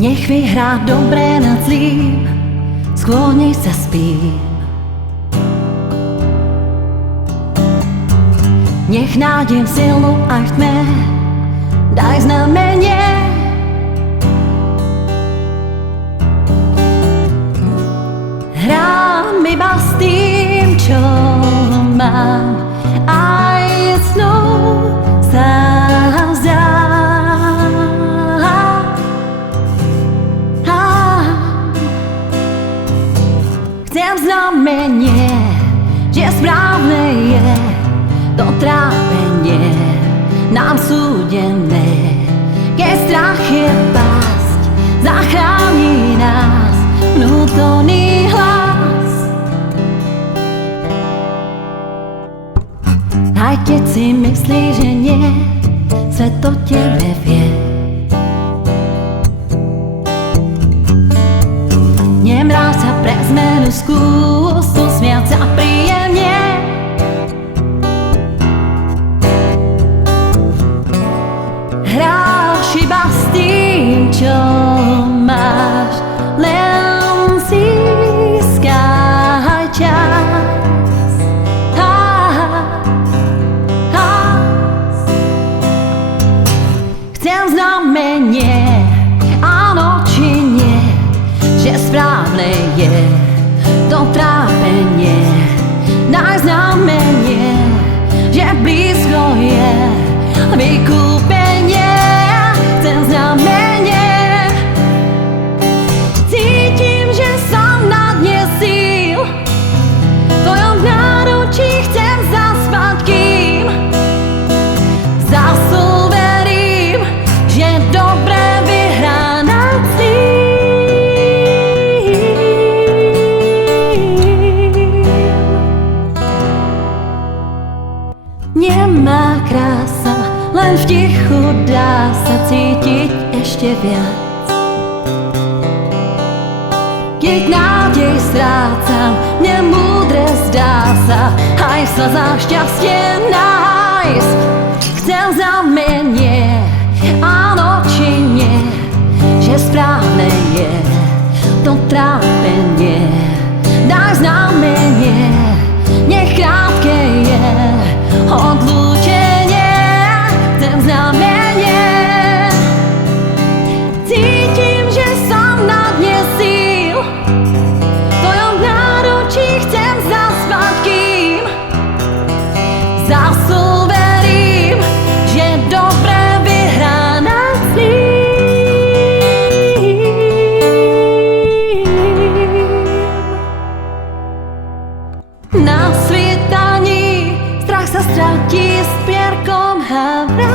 Nech vyhrá dobré nad zlým, sklonej sa spím. Nech nájdem silu aj v tme, daj znamenie. Hrám iba s tým, čo mám, aj snou sa vzdám. Chcem znamenie, že správne je to trápenie nám súdené. Keď strach je pásť, zachráni nás vnútorný hlas. Aj keď si myslíš, že nie, svet o tebe vie. Nemráv sa pre zmenu, skús usmiať sa príjemne. Hráš iba s tým, čo máš, len získaj čas. Chcem znamenie, áno či nie, že správne je to trápenie. Daj znamenie, že blízko je vykúpenie. Chcem znamenie, cítim, že som na dne síl, v tvojom náručí chcem zaspať, kým zas uverím, že dobre vyhrá nad zlým. Nemá krása, len v tichu dá sa cítiť ešte viac. Keď nádej strácam, nemúdre zdá sa, aj sa za šťastie nájsť. Chcem znamenie, áno či nie, že správne je to trápenie. Daj znamenie, nech krátke je odlúčenie. Chcem znamenie, cítim, že som na dne síl, v tvojom náručí chcem zaspať, kým zas uverím, že dobre vyhrá nad zlým. Na svítaní strach sa stratí s pierkom havra.